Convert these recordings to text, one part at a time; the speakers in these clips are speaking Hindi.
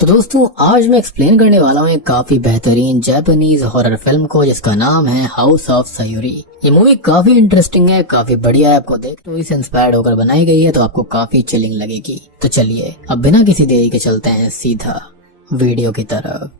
तो दोस्तों आज मैं एक्सप्लेन करने वाला हूँ एक काफी बेहतरीन जापानीज हॉरर फिल्म को जिसका नाम है हाउस ऑफ सायूरी। ये मूवी काफी इंटरेस्टिंग है, काफी बढ़िया है, आपको देखते से इंस्पायर्ड होकर बनाई गई है तो आपको काफी चिलिंग लगेगी। तो चलिए अब बिना किसी देरी के चलते हैं सीधा वीडियो की तरफ।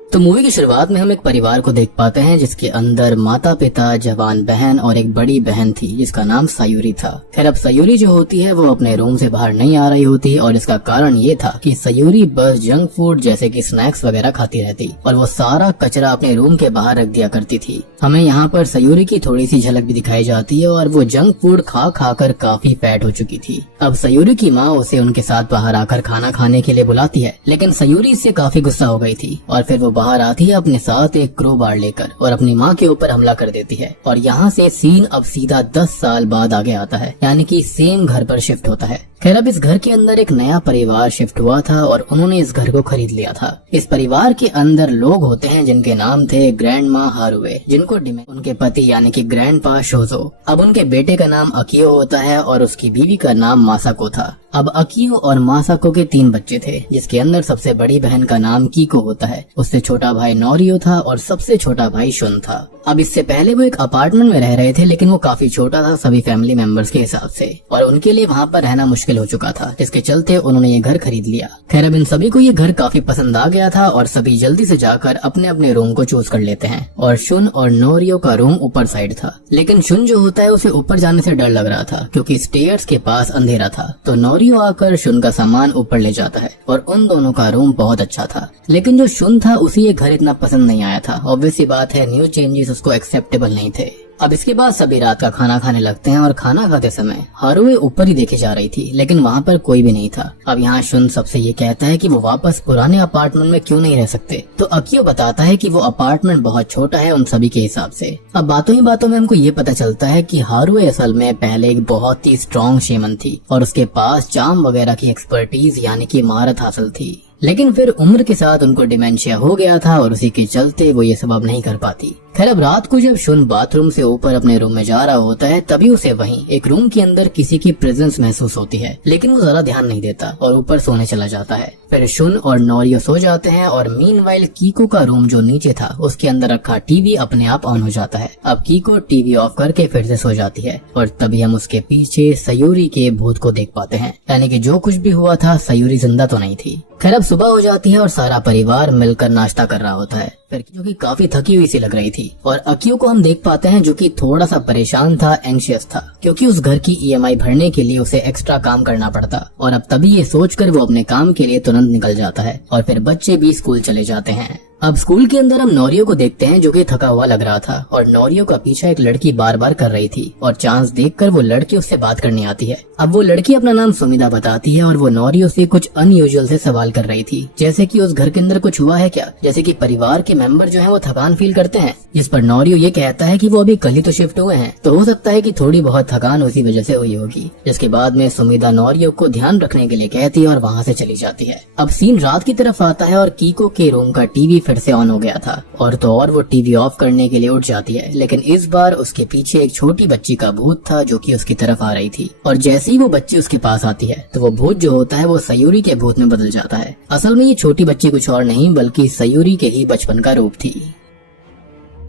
तो मूवी की शुरुआत में हम एक परिवार को देख पाते हैं जिसके अंदर माता पिता, जवान बहन और एक बड़ी बहन थी जिसका नाम सायूरी था। खैर अब सायूरी जो होती है वो अपने रूम से बाहर नहीं आ रही होती और इसका कारण ये था कि सायूरी बस जंक फूड जैसे कि स्नैक्स वगैरह खाती रहती और वो सारा कचरा अपने रूम के बाहर रख दिया करती थी। हमें यहाँ पर सायूरी की थोड़ी सी झलक भी दिखाई जाती है और वो जंक फूड खा खा कर काफी फैट हो चुकी थी। अब सायूरी की माँ उसे उनके साथ बाहर आकर खाना खाने के लिए बुलाती है, लेकिन सायूरी इससे काफी गुस्सा हो गई थी और फिर वो बाहर आती है अपने साथ एक क्रोबार लेकर और अपनी माँ के ऊपर हमला कर देती है। और यहाँ से सीन अब सीधा 10 साल बाद आगे आता है, यानी कि सेम घर पर शिफ्ट होता है। खैर अब इस घर के अंदर एक नया परिवार शिफ्ट हुआ था और उन्होंने इस घर को खरीद लिया था। इस परिवार के अंदर लोग होते हैं जिनके नाम थे ग्रैंड माँ हारुए, जिनको उनके पति यानी कि ग्रैंड पा शोजो। अब उनके बेटे का नाम अकियो होता है और उसकी बीवी का नाम मासाको था। अब अकियो और मासाको के 3 बच्चे थे, जिसके अंदर सबसे बड़ी बहन का नाम कीको होता है, उससे छोटा भाई नोरियो था और सबसे छोटा भाई शुन था। अब इससे पहले वो एक अपार्टमेंट में रह रहे थे, लेकिन वो काफी छोटा था सभी फैमिली मेंबर्स के हिसाब से और उनके लिए वहाँ पर रहना मुश्किल हो चुका था, जिसके चलते उन्होंने ये घर खरीद लिया। खैर अब इन सभी को ये घर काफी पसंद आ गया था और सभी जल्दी से जाकर अपने अपने रूम को चूज कर लेते हैं और शुन और नोरियो का रूम ऊपर साइड था। लेकिन शुन जो होता है उसे ऊपर जाने से डर लग रहा था क्योंकि स्टेयर्स के पास अंधेरा था। तो नोरियो आकर शुन का सामान ऊपर ले जाता है और उन दोनों का रूम बहुत अच्छा था। लेकिन जो शुन था उसे ये घर इतना पसंद नहीं आया था। ऑब्वियस सी बात है, न्यू चेंजेस उसको एक्सेप्टेबल नहीं थे। अब इसके बाद सभी रात का खाना खाने लगते हैं और खाना खाते समय हारुए ऊपर ही देखी जा रही थी, लेकिन वहाँ पर कोई भी नहीं था। अब यहाँ शुन सबसे ये कहता है कि वो वापस पुराने अपार्टमेंट में क्यों नहीं रह सकते। तो अकियो बताता है कि वो अपार्टमेंट बहुत छोटा है उन सभी के हिसाब से। अब बातों ही बातों में हमको ये पता चलता है कि हारुए असल में पहले एक बहुत ही स्ट्रॉन्ग शेमन थी और उसके पास चार्म वगैरह की एक्सपर्टीज यानी कि महारत हासिल थी। लेकिन फिर उम्र के साथ उनको डिमेंशिया हो गया था और उसी के चलते वो ये सब अब नहीं कर पाती। खैर अब रात को जब शुन बाथरूम से ऊपर अपने रूम में जा रहा होता है तभी उसे वहीं एक रूम के अंदर किसी की प्रेजेंस महसूस होती है, लेकिन वो ज्यादा ध्यान नहीं देता और ऊपर सोने चला जाता है। फिर शुन और नोरियो सो जाते हैं और मीनवाइल कीको का रूम जो नीचे था उसके अंदर रखा टीवी अपने आप ऑन हो जाता है। अब कीको टीवी ऑफ करके फिर से सो जाती है और तभी हम उसके पीछे सायूरी के भूत को देख पाते हैं, यानी कि जो कुछ भी हुआ था सायूरी जिंदा तो नहीं थी। खैर अब सुबह हो जाती है और सारा परिवार मिलकर नाश्ता कर रहा होता है, फिर जो कि काफी थकी हुई सी लग रही थी। और अकियो को हम देख पाते हैं जो कि थोड़ा सा परेशान था, एंशियस था, क्योंकि उस घर की ईएमआई भरने के लिए उसे एक्स्ट्रा काम करना पड़ता। और अब तभी ये सोचकर वो अपने काम के लिए तुरंत निकल जाता है और फिर बच्चे भी स्कूल चले जाते हैं। अब स्कूल के अंदर हम नोरियो को देखते हैं जो कि थका हुआ लग रहा था और नोरियो का पीछा एक लड़की बार बार कर रही थी और चांस देखकर वो लड़की उससे बात करने आती है। अब वो लड़की अपना नाम सुमिदा बताती है और वो नोरियो से कुछ अनयूजुअल से सवाल कर रही थी, जैसे कि उस घर के अंदर कुछ हुआ है क्या, जैसे कि परिवार के मेंबर जो है वो थकान फील करते हैं। जिस पर नोरियो ये कहता है कि वो अभी कल ही तो शिफ्ट हुए हैं, तो हो सकता है कि थोड़ी बहुत थकान उसी वजह से हुई होगी। जिसके बाद में सुमिदा नोरियो को ध्यान रखने के लिए कहती है और वहाँ से चली जाती है। अब सीन रात की तरफ आता है और कीको के रूम का टीवी फिर से ऑन हो गया था और तो और वो टीवी ऑफ करने के लिए उठ जाती है, लेकिन इस बार उसके पीछे एक छोटी बच्ची का भूत था जो कि उसकी तरफ आ रही थी। और जैसे ही वो बच्ची उसके पास आती है तो वो भूत जो होता है वो सायूरी के भूत में बदल जाता है। असल में ये छोटी बच्ची कुछ और नहीं बल्कि सायूरी के ही बचपन का रूप थी,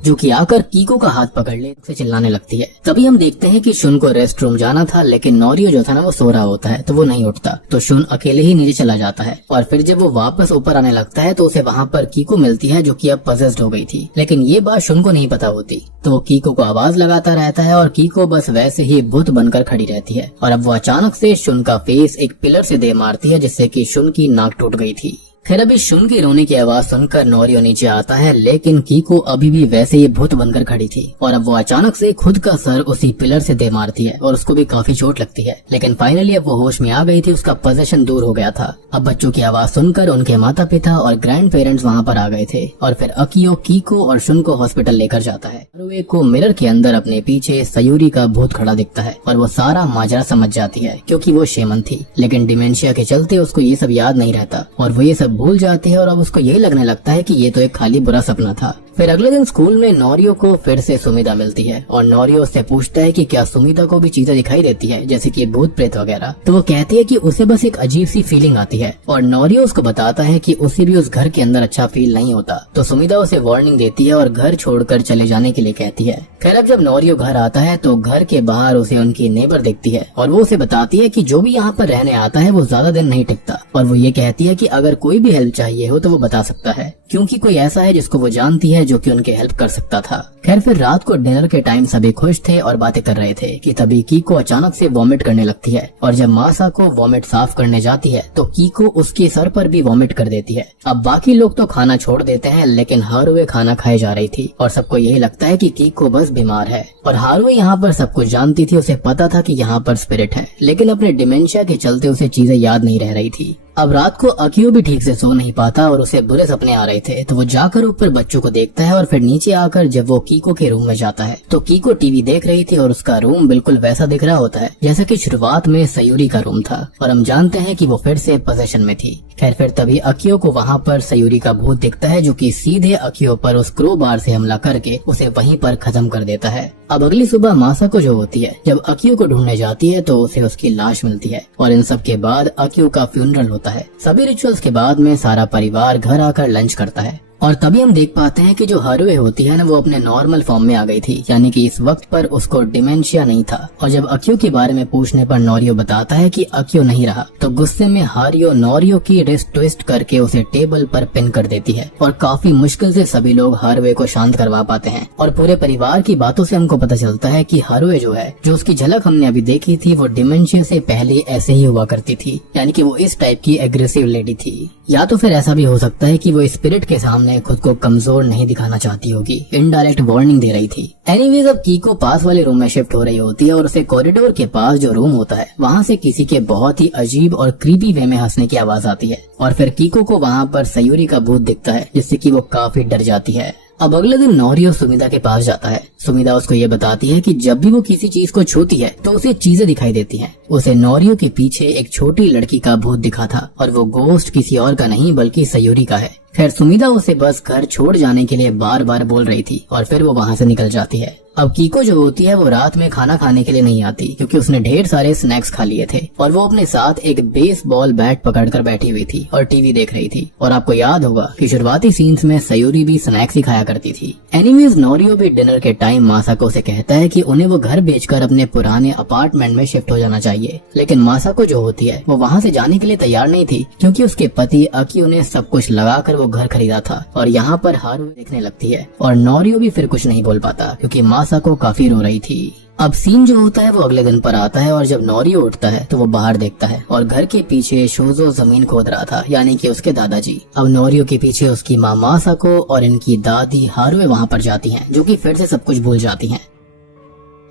जो कि आकर कीको का हाथ पकड़ ले उसे चिल्लाने लगती है। तभी हम देखते हैं कि शुन को रेस्ट रूम जाना था, लेकिन नोरियो जो था ना वो सो रहा होता है तो वो नहीं उठता, तो शुन अकेले ही नीचे चला जाता है। और फिर जब वो वापस ऊपर आने लगता है तो उसे वहाँ पर कीको मिलती है जो कि अब पजेस्ड हो गई थी, लेकिन ये बात शुन को नहीं पता होती। तो वो कीको को आवाज लगाता रहता है और कीको बस वैसे ही भूत बनकर खड़ी रहती है। और अब वो अचानक से शुन का फेस एक पिलर से दे मारती है जिससे कि शुन की नाक टूट गई थी। खैर अभी शुन की रोने की आवाज सुनकर नोरियो नीचे आता है, लेकिन कीको अभी भी वैसे ही भूत बनकर खड़ी थी। और अब वो अचानक से खुद का सर उसी पिलर से दे मारती है और उसको भी काफी चोट लगती है, लेकिन फाइनली अब वो होश में आ गई थी, उसका पोजेशन दूर हो गया था। अब बच्चों की आवाज सुनकर उनके माता पिता और ग्रैंड पेरेंट्स वहाँ पर आ गए थे और फिर अकियो कीको और शुन को हॉस्पिटल लेकर जाता है। हारुए को मिरर के अंदर अपने पीछे सायूरी का भूत खड़ा दिखता है और वो सारा माजरा समझ जाती है क्योंकि वो शेमन थी, लेकिन डिमेंशिया के चलते उसको ये सब याद नहीं रहता और वो ये सब भूल जाती है और अब उसको यही लगने लगता है कि ये तो एक खाली बुरा सपना था। फिर अगले दिन स्कूल में नोरियो को फिर से सुमिदा मिलती है और नोरियो उससे पूछता है कि क्या सुमिदा को भी चीजें दिखाई देती है जैसे कि भूत प्रेत वगैरह। तो वो कहती है कि उसे बस एक अजीब सी फीलिंग आती है और नोरियो उसको बताता है कि उसे भी उस घर के अंदर अच्छा फील नहीं होता। तो सुमिदा उसे वार्निंग देती है और घर छोड़कर चले जाने के लिए कहती है। खैर अब जब नोरियो घर आता है तो घर के बाहर उसे उनकी नेबर दिखती है और वो उसे बताती है कि जो भी यहाँ पर रहने आता है वो ज्यादा दिन नहीं टिकता और वो ये कहती है कि अगर कोई भी हेल्प चाहिए हो तो वो बता सकता है क्योंकि कोई ऐसा है जिसको वो जानती है जो कि उनके हेल्प कर सकता था। खैर फिर रात को डिनर के टाइम सभी खुश थे और बातें कर रहे थे कि तभी कीको अचानक से वॉमिट करने लगती है और जब मासाको वॉमिट साफ करने जाती है तो कीको उसके सर पर भी वॉमिट कर देती है। अब बाकी लोग तो खाना छोड़ देते हैं लेकिन हारुए खाना खाए जा रही थी और सबको यही लगता है कि कीको बस बीमार है और हारुए यहाँ पर सब कुछ जानती थी। उसे पता था कि यहाँ पर स्पिरिट है लेकिन अपने डिमेंशिया के चलते उसे चीजें याद नहीं रह रही थी। अब रात को अकियो भी ठीक से सो नहीं पाता और उसे बुरे सपने आ रहे थे तो वो जाकर ऊपर बच्चों को देखता है और फिर नीचे आकर जब वो कीको के रूम में जाता है तो कीको टीवी देख रही थी और उसका रूम बिल्कुल वैसा दिख रहा होता है जैसा कि शुरुआत में सयूरी का रूम था और हम जानते हैं कि वो फिर से पोजेशन में थी। खैर फिर तभी अकियो को वहाँ पर सयूरी का भूत दिखता है जो कि सीधे अकियो पर उस क्रोबार से हमला करके उसे वहीं पर खत्म कर देता है। अब अगली सुबह मासाको जो होती है जब अकियो को ढूंढने जाती है तो उसे उसकी लाश मिलती है और इन सब के बाद अकियो का फ्यूनरल होता है। सभी रिचुअल्स के बाद में सारा परिवार घर आकर लंच करता है और तभी हम देख पाते हैं कि जो हारुए होती है ना वो अपने नॉर्मल फॉर्म में आ गई थी यानी कि इस वक्त पर उसको डिमेंशिया नहीं था। और जब अकियो के बारे में पूछने पर नोरियो बताता है कि अकियो नहीं रहा तो गुस्से में हारियो नोरियो की रिस्ट ट्विस्ट करके उसे टेबल पर पिन कर देती है और काफी मुश्किल से सभी लोग हारुए को शांत करवा पाते हैं। और पूरे परिवार की बातों से हमको पता चलता है कि हारुए जो है जो उसकी झलक हमने अभी देखी थी वो डिमेंशिया से पहले ऐसे ही हुआ करती थी यानी कि वो इस टाइप की एग्रेसिव लेडी थी। या तो फिर ऐसा भी हो सकता है कि वो स्पिरिट के सामने खुद को कमजोर नहीं दिखाना चाहती होगी, इनडायरेक्ट वार्निंग दे रही थी। एनीवेज अब कीको पास वाले रूम में शिफ्ट हो रही होती है और उसे कॉरिडोर के पास जो रूम होता है वहाँ से किसी के बहुत ही अजीब और क्रीपी वे में हंसने की आवाज आती है और फिर कीको को वहाँ पर सयूरी का भूत दिखता है जिससे कि वो काफी डर जाती है। अब अगले दिन नोरियो सुमिदा के पास जाता है। सुमिदा उसको ये बताती है कि जब भी वो किसी चीज को छूती है तो उसे चीजें दिखाई देती हैं। उसे नोरियो के पीछे एक छोटी लड़की का भूत दिखा था और वो गोस्ट किसी और का नहीं बल्कि सयूरी का है। खैर सुमिदा उसे बस घर छोड़ जाने के लिए बार बार बोल रही थी और फिर वो वहाँ से निकल जाती है। अब कीको जो होती है वो रात में खाना खाने के लिए नहीं आती क्योंकि उसने ढेर सारे स्नैक्स खा लिए थे और वो अपने साथ एक बेसबॉल बैट पकड़कर बैठी हुई थी और टीवी देख रही थी। और आपको याद होगा कि शुरुआती सीन्स में सयूरी भी स्नैक्स ही खाया करती थी। एनीवेज नोरियो भी डिनर के टाइम मासाको से कहता है कि उन्हें वो घर बेचकर अपने पुराने अपार्टमेंट में शिफ्ट हो जाना चाहिए लेकिन मासाको जो होती है वो वहाँ से जाने के लिए तैयार नहीं थी क्योंकि उसके पति अकियो ने सब कुछ लगाकर वो घर खरीदा था। और यहाँ पर हारुए देखने लगती है और नोरियो भी फिर कुछ नहीं बोल पाता क्योंकि मासाको काफी रो रही थी। अब सीन जो होता है वो अगले दिन पर आता है और जब नोरियो उठता है तो वो बाहर देखता है और घर के पीछे शोजो जमीन खोद रहा था यानी कि उसके दादाजी। अब नोरियो के पीछे उसकी माँ मासाको और इनकी दादी हारुए वहाँ पर जाती हैं जो कि फिर से सब कुछ भूल जाती हैं।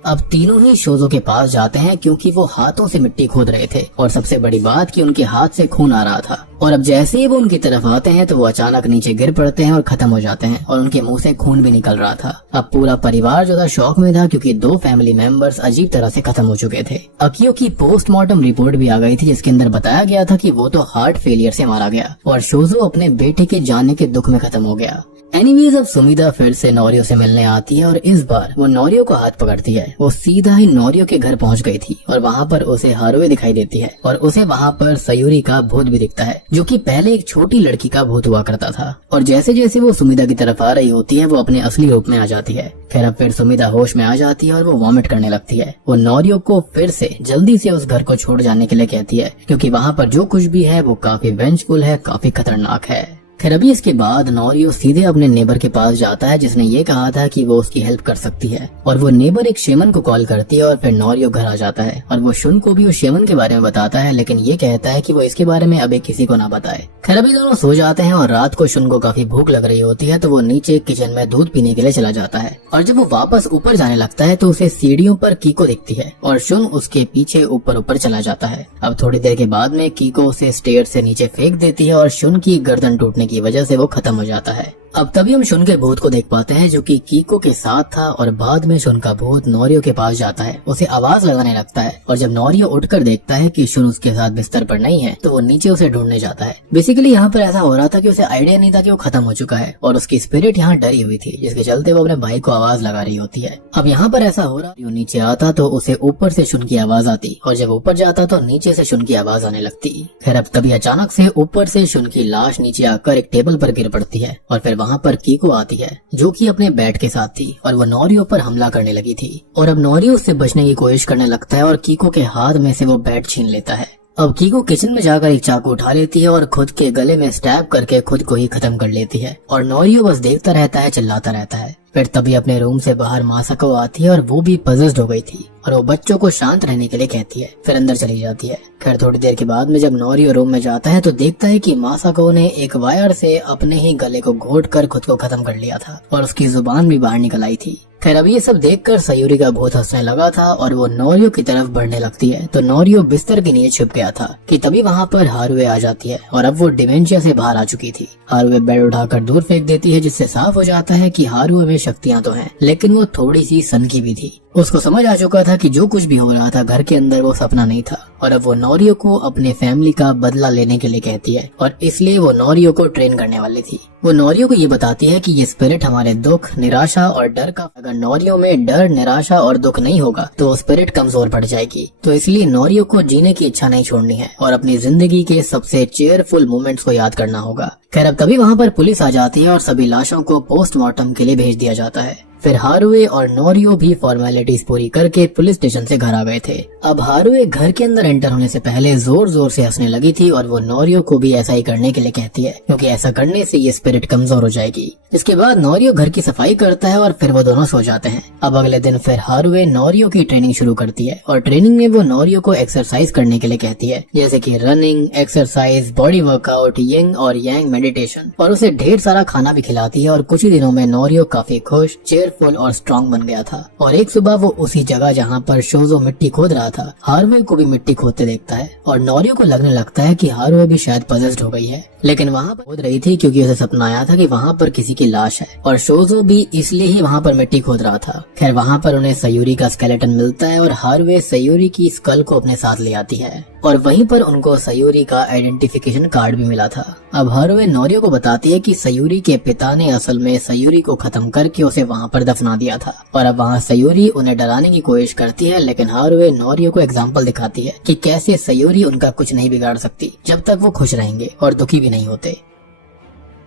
अब तीनों ही शोजो के पास जाते हैं क्योंकि वो हाथों से मिट्टी खोद रहे थे और सबसे बड़ी बात कि उनके हाथ से खून आ रहा था। और अब जैसे ही वो उनकी तरफ आते हैं तो वो अचानक नीचे गिर पड़ते हैं और खत्म हो जाते हैं और उनके मुंह से खून भी निकल रहा था। अब पूरा परिवार जो था शॉक में था क्योंकि 2 फैमिली मेंबर्स अजीब तरह से खत्म हो चुके थे। अकियो की पोस्टमार्टम रिपोर्ट भी आ गई थी जिसके अंदर बताया गया था कि वो तो हार्ट फेलियर से मारा गया और शोजो अपने बेटे के जाने के दुख में खत्म हो गया। एनीवेज अब सुमिदा फिर से नोरियो से मिलने आती है और इस बार वो नोरियो को हाथ पकड़ती है। वो सीधा ही नोरियो के घर पहुंच गई थी और वहाँ पर उसे हारुए दिखाई देती है और उसे वहाँ पर सयूरी का भूत भी दिखता है जो कि पहले एक छोटी लड़की का भूत हुआ करता था। और जैसे जैसे वो सुमिदा की तरफ आ रही होती है वो अपने असली रूप में आ जाती है। खैर अब फिर सुमिदा होश में आ जाती है और वो वॉमिट करने लगती है। वो नोरियो को फिर से जल्दी से उस घर को छोड़ जाने के लिए कहती है क्योंकि वहाँ पर जो कुछ भी है वो काफी वेंजफुल है, काफी खतरनाक है। खैर अभी इसके बाद नोरियो सीधे अपने नेबर के पास जाता है जिसने ये कहा था कि वो उसकी हेल्प कर सकती है और वो नेबर एक शेमन को कॉल करती है और फिर नोरियो घर आ जाता है और वो शुन को भी उस शेमन के बारे में बताता है लेकिन ये कहता है कि वो इसके बारे में अभी किसी को ना बताए। खैर अभी दोनों सो जाते हैं और रात को शुन को काफी भूख लग रही होती है तो वो नीचे किचन में दूध पीने के लिए चला जाता है और जब वो वापस ऊपर जाने लगता है तो उसे सीढ़ियों पर कीको दिखती है और शुन उसके पीछे ऊपर चला जाता है। अब थोड़ी देर के बाद में कीको उसे स्टेयर से नीचे फेंक देती है और शुन की गर्दन टूटने की वजह से वो खत्म हो जाता है। अब तभी हम शुन के भूत को देख पाते हैं जो कि कीको के साथ था और बाद में शुन का भूत नोरियो के पास जाता है, उसे आवाज लगाने लगता है और जब नोरियो उठकर देखता है कि शुन उसके साथ बिस्तर पर नहीं है तो वो नीचे उसे ढूंढने जाता है। बेसिकली यहाँ पर ऐसा हो रहा था कि उसे आइडिया नहीं था कि वो खत्म हो चुका है और उसकी स्पिरिट यहाँ डरी हुई थी, जिसके चलते वो अपने भाई को आवाज लगा रही होती है। अब यहाँ पर ऐसा हो रहा, नीचे आता तो उसे ऊपर से शुन की आवाज आती और जब ऊपर जाता तो नीचे से शुन की आवाज आने लगती। खैर अब तभी अचानक से ऊपर से शुन की लाश नीचे आकर एक टेबल पर गिर पड़ती है और फिर वहाँ पर कीको आती है जो कि अपने बैट के साथ थी और वो नोरियो पर हमला करने लगी थी और अब नोरियो उससे बचने की कोशिश करने लगता है और कीको के हाथ में से वो बैट छीन लेता है। अब कीको किचन में जाकर एक चाकू उठा लेती है और खुद के गले में स्टैब करके खुद को ही खत्म कर लेती है और नोरियो बस देखता रहता है, चिल्लाता रहता है। फिर तभी अपने रूम से बाहर मासाको आती है और वो भी पजेस्ड हो गई थी और वो बच्चों को शांत रहने के लिए कहती है, फिर अंदर चली जाती है। खैर थोड़ी देर के बाद में जब नोरियो रूम में जाता है तो देखता है कि मासाको ने एक वायर से अपने ही गले को घोट कर खुद को खत्म कर लिया था और उसकी जुबान भी बाहर निकल आई थी। खैर अब ये सब देखकर सायूरी का बहुत हंसने लगा था और वो नोरियो की तरफ बढ़ने लगती है तो नोरियो बिस्तर के नीचे छुप गया था कि तभी वहाँ पर हारुए आ जाती है और अब वो डिमेंशिया से बाहर आ चुकी थी। हारुए बेड उठाकर दूर फेंक देती है जिससे साफ हो जाता है कि हारुए में शक्तियाँ तो हैं लेकिन वो थोड़ी सी सनकी भी थी। उसको समझ आ चुका था कि जो कुछ भी हो रहा था घर के अंदर वो सपना नहीं था और अब वो नोरियो को अपने फैमिली का बदला लेने के लिए कहती है और इसलिए वो नोरियो को ट्रेन करने वाली थी। वो नोरियो को ये बताती है कि ये स्पिरिट हमारे दुख, निराशा और डर का, अगर नोरियो में डर, निराशा और दुख नहीं होगा तो वो स्पिरिट कमजोर पड़ जाएगी, तो इसलिए नोरियो को जीने की इच्छा नहीं छोड़नी है और अपनी जिंदगी के सबसे चेयरफुल मोमेंट्स को याद करना होगा। खैर अब तभी वहाँ पर पुलिस आ जाती है और सभी लाशों को पोस्टमार्टम के लिए भेज दिया जाता है। फिर हारुए और नोरियो भी फॉर्मेलिटीज पूरी करके पुलिस स्टेशन से घर आ गए थे। अब हारुए घर के अंदर एंटर होने से पहले जोर जोर से हंसने लगी थी और वो नोरियो को भी ऐसा ही करने के लिए कहती है क्योंकि ऐसा करने से ये स्पिरिट कमजोर हो जाएगी। इसके बाद नोरियो घर की सफाई करता है और फिर वो दोनों सो जाते हैं। अब अगले दिन फिर हारुए नोरियो की ट्रेनिंग शुरू करती है और ट्रेनिंग में वो नोरियो को एक्सरसाइज करने के लिए कहती है जैसे कि running, exercise, body workout, Ying और यांग मेडिटेशन, और उसे ढेर सारा खाना भी खिलाती है और कुछ ही दिनों में नोरियो काफी खुश, चेयरफुल और स्ट्रॉन्ग बन गया था। और एक सुबह वो उसी जगह जहाँ पर शोजो मिट्टी खोद रहा था हारुए को भी मिट्टी खोदते देखता है और नोरियो को लगने लगता है कि हारुए भी शायद पजेस्ड हो गई है, लेकिन वहाँ पर खोद रही थी क्योंकि उसे सपना आया था कि वहाँ पर किसी की लाश है और शोजो भी इसलिए ही वहाँ पर मिट्टी खोद रहा था। खैर वहाँ पर उन्हें सायूरी का स्केलेटन मिलता है और हारुए सायूरी की स्कल को अपने साथ ले आती है और वहीं पर उनको सायूरी का आइडेंटिफिकेशन कार्ड भी मिला था। अब हारुए नोरियो को बताती है कि सायूरी के पिता ने असल में सायूरी को खत्म करके उसे वहाँ पर दफना दिया था और अब वहाँ सायूरी उन्हें डराने की कोशिश करती है, लेकिन हारुए नोरियो को एग्जाम्पल दिखाती है कि कैसे सायूरी उनका कुछ नहीं बिगाड़ सकती जब तक वो खुश रहेंगे और दुखी भी नहीं होते।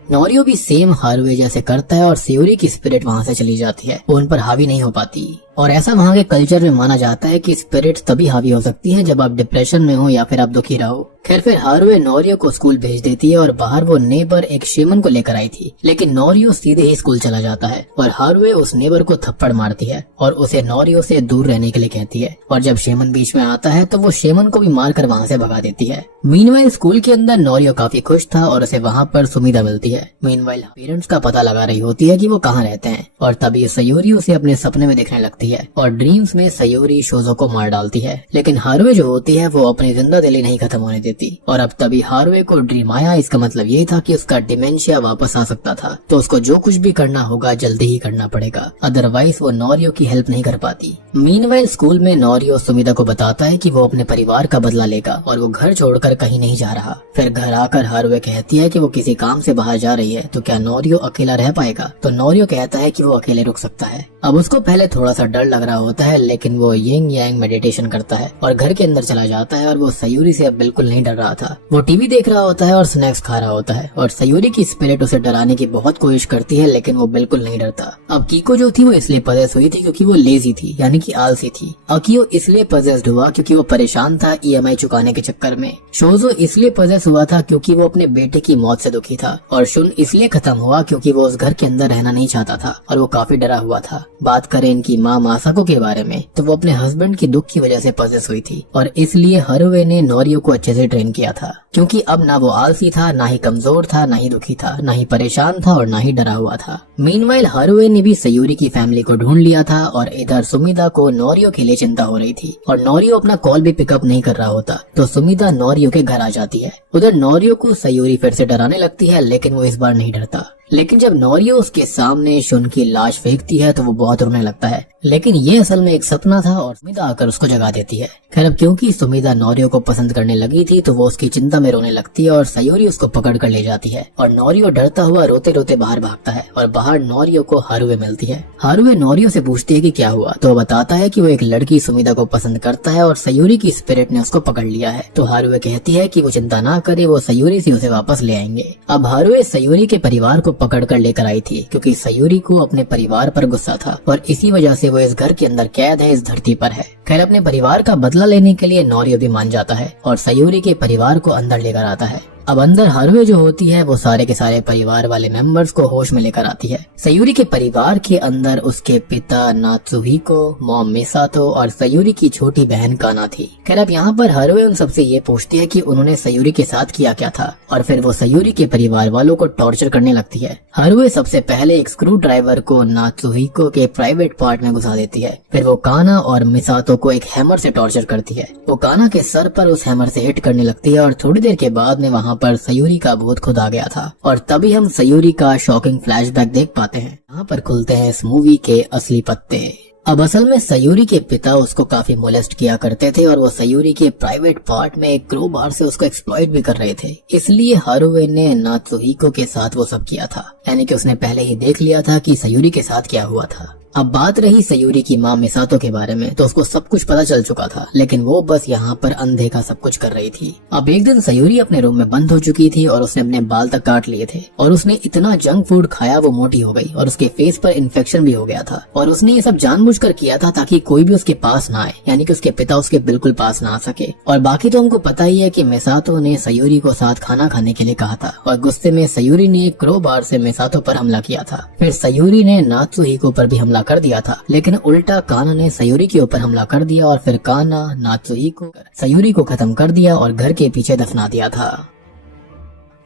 नोरियो भी सेम हारुए जैसे करता है और सायूरी की स्पिरिट वहाँ से चली जाती है, वो उन पर हावी नहीं हो पाती और ऐसा वहाँ के कल्चर में माना जाता है कि स्पिरिट तभी हावी हो सकती है जब आप डिप्रेशन में हो या फिर आप दुखी रहो। खैर फिर हारुए नोरियो को स्कूल भेज देती है और बाहर वो नेबर एक शेमन को लेकर आई थी, लेकिन नोरियो सीधे ही स्कूल चला जाता है और हारुए उस नेबर को थप्पड़ मारती है और उसे नोरियो से दूर रहने के लिए कहती है और जब शेमन बीच में आता है तो वो शेमन को भी मारकर वहाँ से भगा देती है। मीनवाइल स्कूल के अंदर नोरियो काफी खुश था और उसे वहाँ पर सुमिदा मिलती है। मीनवाइल पेरेंट्स का पता लगा रही होती है कि वो कहाँ रहते हैं और तभी सायूरी उसे अपने सपने में देखने लगती है और ड्रीम्स में सायूरी शोजो को मार डालती है, लेकिन हारुए जो होती है वो अपनी जिंदा दिली नहीं खत्म होने देती और अब तभी हारुए को ड्रीम आया। इसका मतलब ये था कि उसका डिमेंशिया वापस आ सकता था, तो उसको जो कुछ भी करना होगा जल्दी ही करना पड़ेगा, अदरवाइज वो नोरियो की हेल्प नहीं कर पाती। मीनवाइल स्कूल में नोरियो सुमिदा को बताता है कि वो अपने परिवार का बदला लेगा और वो घर छोड़कर कहीं नहीं जा रहा। फिर घर आकर हारुए कहती है कि वो किसी काम से बाहर जा रही है तो क्या नोरियो अकेला रह पाएगा, तो नोरियो कहता है कि वो अकेले रुक सकता है। अब उसको पहले थोड़ा सा डर लग रहा होता है, लेकिन वो यिंग यांग मेडिटेशन करता है और घर के अंदर चला जाता है और वो सायूरी से अब बिल्कुल नहीं डर रहा था। वो टीवी देख रहा होता है और स्नैक्स खा रहा होता है और सायूरी की स्पिरिट उसे डराने की बहुत कोशिश करती है, लेकिन वो बिल्कुल नहीं डरता। अब कीको जो थी वो इसलिए पजेस्ड हुई थी क्योंकि वो लेजी थी, यानी कि आलसी थी। अकियो इसलिए पजेस्ड हुआ क्योंकि वो परेशान था ईएमआई चुकाने के चक्कर में। शोजो इसलिए पजेस्ड हुआ था क्योंकि वो अपने बेटे की मौत से दुखी था और शुन इसलिए खत्म हुआ क्योंकि वो उस घर के अंदर रहना नहीं चाहता था और वो काफी डरा हुआ था। बात करें इनकी माँ मासाको के बारे में तो वो अपने हस्बैंड की दुख की वजह से पजेस्ड हुई थी और इसलिए हारुए ने नोरियो को अच्छे से ट्रेन किया था, क्योंकि अब ना वो आलसी था, ना ही कमजोर था, ना ही दुखी था, ना ही परेशान था और ना ही डरा हुआ था। मीनवाइल हारुए ने भी सायूरी की फैमिली को ढूंढ लिया था और इधर सुमिदा को नोरियो के लिए चिंता हो रही थी और नोरियो अपना कॉल भी पिकअप नहीं कर रहा होता, तो सुमिदा नोरियो के घर आ जाती है। उधर नोरियो को सायूरी फिर से डराने लगती है, लेकिन वो इस बार नहीं डरता। लेकिन जब नोरियो उसके सामने शुन की लाश फेंकती है तो वो बहुत रोने लगता है, लेकिन ये असल में एक सपना था और सुमिदा आकर उसको जगा देती है। खैर अब क्योंकि सुमिदा नोरियो को पसंद करने लगी थी तो वो उसकी चिंता में रोने लगती है और सायूरी उसको पकड़ कर ले जाती है और नोरियो डरता हुआ रोते रोते बाहर भागता है और बाहर नोरियो को हारुए मिलती है। हारुए नोरियो से पूछती है कि क्या हुआ, तो वो बताता है कि वो एक लड़की सुमिदा को पसंद करता है और सायूरी की स्पिरिट ने उसको पकड़ लिया है। तो हारुए कहती है कि वो चिंता ना करे, वो सायूरी से उसे वापस ले आएंगे। अब हारुए सायूरी के परिवार को पकड़ कर लेकर आई थी क्योंकि सायूरी को अपने परिवार पर गुस्सा था और इसी वजह से वो इस घर के अंदर कैद है, इस धरती पर है। खैर अपने परिवार का बदला लेने के लिए नोरियो भी मान जाता है और सायूरी के परिवार को अंदर लेकर आता है। अब अंदर हारुए जो होती है वो सारे के सारे परिवार वाले मेंबर्स को होश में लेकर आती है। सायूरी के परिवार के अंदर उसके पिता नात्सुहिको, मॉम मिसातो और सायूरी की छोटी बहन काना थी। खैर अब यहाँ पर हारुए उन सबसे ये पूछती है कि उन्होंने सायूरी के साथ किया क्या था और फिर वो सायूरी के परिवार वालों को टॉर्चर करने लगती है। हारुए सबसे पहले एक स्क्रू ड्राइवर को नात्सुहिको के प्राइवेट पार्ट में घुसा देती है, फिर वो काना और मिसातो को एक हैमर से टॉर्चर करती है। वो काना के सर पर उस हैमर से हिट करने लगती है और थोड़ी देर के बाद में वहाँ पर सायूरी का भूत खुद आ गया था और तभी हम सायूरी का शॉकिंग फ्लैशबैक देख पाते हैं। यहाँ पर खुलते हैं इस मूवी के असली पत्ते। अब असल में सायूरी के पिता उसको काफी मोलेस्ट किया करते थे और वो सायूरी के प्राइवेट पार्ट में एक क्रोबार से उसको एक्सप्लॉइट भी कर रहे थे। इसलिए हारुए ने नात्सुहिको के साथ वो सब किया था, यानी कि उसने पहले ही देख लिया था कि सायूरी के साथ क्या हुआ था। अब बात रही सायूरी की माँ मिसातो के बारे में, तो उसको सब कुछ पता चल चुका था, लेकिन वो बस यहाँ पर अनदेखा सब कुछ कर रही थी। अब एक दिन सायूरी अपने रूम में बंद हो चुकी थी और उसने अपने बाल तक काट लिए थे और उसने इतना जंक फूड खाया वो मोटी हो गई और उसके फेस पर इन्फेक्शन भी हो गया था और उसने ये सब जानबूझकर किया था ताकि कोई भी उसके पास ना आए, यानी कि उसके पिता उसके बिल्कुल पास ना आ सके। और बाकी तो हमको पता ही है कि मिसातो ने सायूरी को साथ खाना खाने के लिए कहा था और गुस्से में सायूरी ने एक क्रोबार से मिसातो पर हमला किया था। फिर सायूरी ने नात्सुहिको पर भी हमला कर दिया था, लेकिन उल्टा काना ने सायूरी के ऊपर हमला कर दिया और फिर काना नात्सुहिको सायूरी को खत्म कर दिया और घर के पीछे दफना दिया था।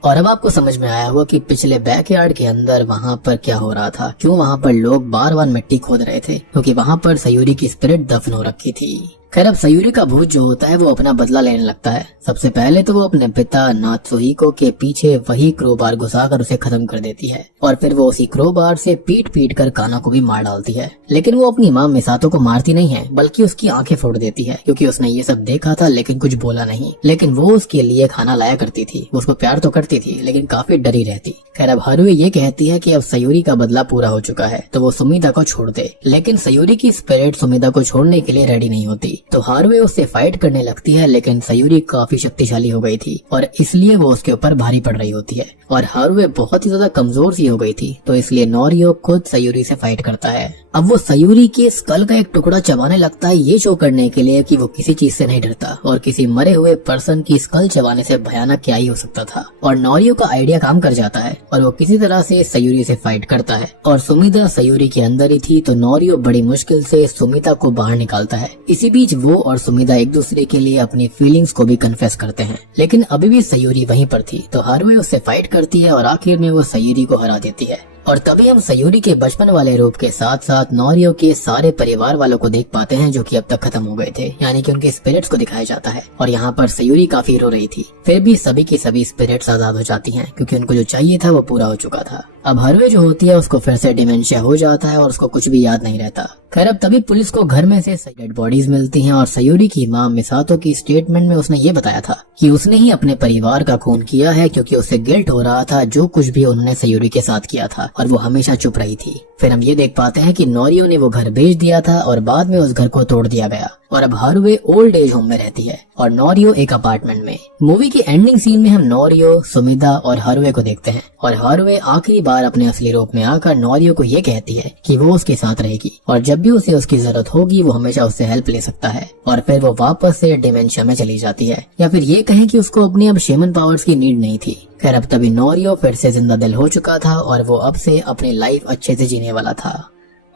और अब आपको समझ में आया होगा कि पिछले बैकयार्ड के अंदर वहाँ पर क्या हो रहा था, क्यों वहाँ पर लोग बार बार मिट्टी खोद रहे थे, क्योंकि वहाँ पर सायूरी की स्पिरिट दफन हो रखी थी। खैर अब सायूरी का भूत जो होता है वो अपना बदला लेने लगता है। सबसे पहले तो वो अपने पिता नात्सुहिको के पीछे वही क्रोबार घुसाकर उसे खत्म कर देती है और फिर वो उसी क्रोबार से पीट पीट कर काना को भी मार डालती है। लेकिन वो अपनी माँ मिसातो को मारती नहीं है, बल्कि उसकी आंखें फोड़ देती है, क्योंकि उसने ये सब देखा था लेकिन कुछ बोला नहीं। लेकिन वो उसके लिए खाना लाया करती थी, वो उसको प्यार तो करती थी लेकिन काफी डरी रहती। खैर अब हारुए ये कहती है कि अब सायूरी का बदला पूरा हो चुका है तो वो सुमिदा को छोड़ दे, लेकिन सायूरी की स्पिरिट सुमिदा को छोड़ने के लिए रेडी नहीं होती। तो हारुए उससे फाइट करने लगती है, लेकिन सायूरी काफी शक्तिशाली हो गई थी और इसलिए वो उसके ऊपर भारी पड़ रही होती है और हारुए बहुत ही ज्यादा कमजोर सी हो गई थी, तो इसलिए नोरियो खुद सायूरी से फाइट करता है। अब वो सायूरी के स्कल का एक टुकड़ा चबाने लगता है, ये शो करने के लिए कि वो किसी चीज से नहीं डरता और किसी मरे हुए पर्सन की स्कल चबाने से भयानक क्या ही हो सकता था। और नोरियो का आइडिया काम कर जाता है और वो किसी तरह से सायूरी से फाइट करता है और सुमिदा सायूरी के अंदर ही थी, तो नोरियो बड़ी मुश्किल से सुमिदा को बाहर निकालता है। इसी बीच वो और सुमिदा एक दूसरे के लिए अपनी फीलिंग्स को भी कन्फेस करते हैं, लेकिन अभी भी सायूरी वहीं पर थी, तो हारुए उससे फाइट करती है और आखिर में वो सायूरी को हरा देती है। और तभी हम सायूरी के बचपन वाले रूप के साथ साथ नोरियो के सारे परिवार वालों को देख पाते हैं जो कि अब तक खत्म हो गए थे, यानी कि उनके स्पिरिट्स को दिखाया जाता है। और यहाँ पर सायूरी काफी रो रही थी, फिर भी सभी की सभी स्पिरिट्स आजाद हो जाती हैं क्योंकि उनको जो चाहिए था वो पूरा हो चुका था। अब हारुए जो होती है उसको फिर से डिमेंशिया हो जाता है और उसको कुछ भी याद नहीं रहता। खैर अब तभी पुलिस को घर में से डेड बॉडीज मिलती हैं और सायूरी की माँ मिसातो की स्टेटमेंट में उसने ये बताया था कि उसने ही अपने परिवार का खून किया है क्योंकि उसे गिल्ट हो रहा था जो कुछ भी उन्होंने सायूरी के साथ किया था और वो हमेशा चुप रही थी। फिर हम ये देख पाते हैं कि नोरियो ने वो घर बेच दिया था और बाद में उस घर को तोड़ दिया गया और अब हारुए ओल्ड एज होम में रहती है और नोरियो एक अपार्टमेंट में। मूवी की एंडिंग सीन में हम नोरियो, सुमिदा और हारुए को देखते हैं और हारुए आखिरी बार अपने असली रूप में आकर नोरियो को ये कहती है कि वो उसके साथ रहेगी और जब भी उसे उसकी जरूरत होगी वो हमेशा उससे हेल्प ले सकता है। और फिर वो वापस से डिमेंशिया में चली जाती है, या फिर ये कहें कि उसको अपने अब शेमन पावर्स की नीड नहीं थी। खैर अब तभी नोरियो फिर से जिंदा दिल हो चुका था और वो अब से अपनी लाइफ अच्छे से जीने वाला था।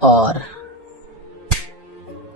और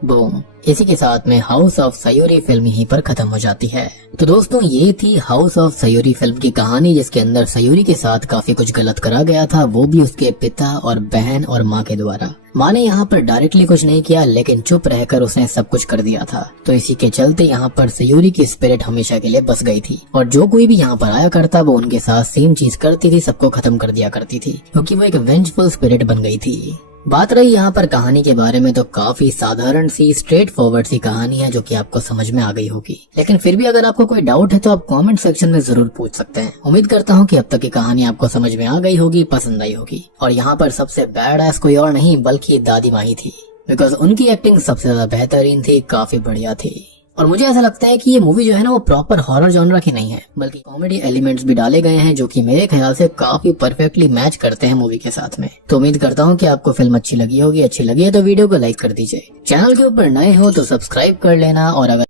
बूम, इसी के साथ में हाउस ऑफ सायूरी फिल्म यहीं पर खत्म हो जाती है। तो दोस्तों ये थी हाउस ऑफ सायूरी फिल्म की कहानी, जिसके अंदर सायूरी के साथ काफी कुछ गलत करा गया था, वो भी उसके पिता और बहन और माँ के द्वारा। माँ ने यहाँ पर डायरेक्टली कुछ नहीं किया, लेकिन चुप रहकर उसने सब कुछ कर दिया था। तो इसी के चलते यहाँ पर सयूरी की स्पिरिट हमेशा के लिए बस गई थी, और जो कोई भी यहाँ पर आया करता वो उनके साथ सेम चीज करती थी, सबको खत्म कर दिया करती थी, क्योंकि वो एक वेंजफुल स्पिरिट बन गई थी। बात रही यहाँ पर कहानी के बारे में, तो काफी साधारण सी स्ट्रेट फॉरवर्ड सी कहानी है जो कि आपको समझ में आ गई होगी। लेकिन फिर भी अगर आपको कोई डाउट है तो आप कमेंट सेक्शन में जरूर पूछ सकते हैं। उम्मीद करता हूँ कि अब तक की कहानी आपको समझ में आ गई होगी, पसंद आई होगी। और यहाँ पर सबसे बैड एस कोई और नहीं बल्कि दादी माँ ही थी, बिकॉज उनकी एक्टिंग सबसे ज्यादा बेहतरीन थी, काफी बढ़िया थी। और मुझे ऐसा लगता है कि ये मूवी जो है ना वो प्रॉपर हॉरर जॉनरा की नहीं है, बल्कि कॉमेडी एलिमेंट्स भी डाले गए हैं जो कि मेरे ख्याल से काफी परफेक्टली मैच करते हैं मूवी के साथ में। तो उम्मीद करता हूँ कि आपको फिल्म अच्छी लगी होगी। अच्छी लगी है तो वीडियो को लाइक कर दीजिए। चैनल के ऊपर नए हो तो सब्सक्राइब कर लेना, और अगर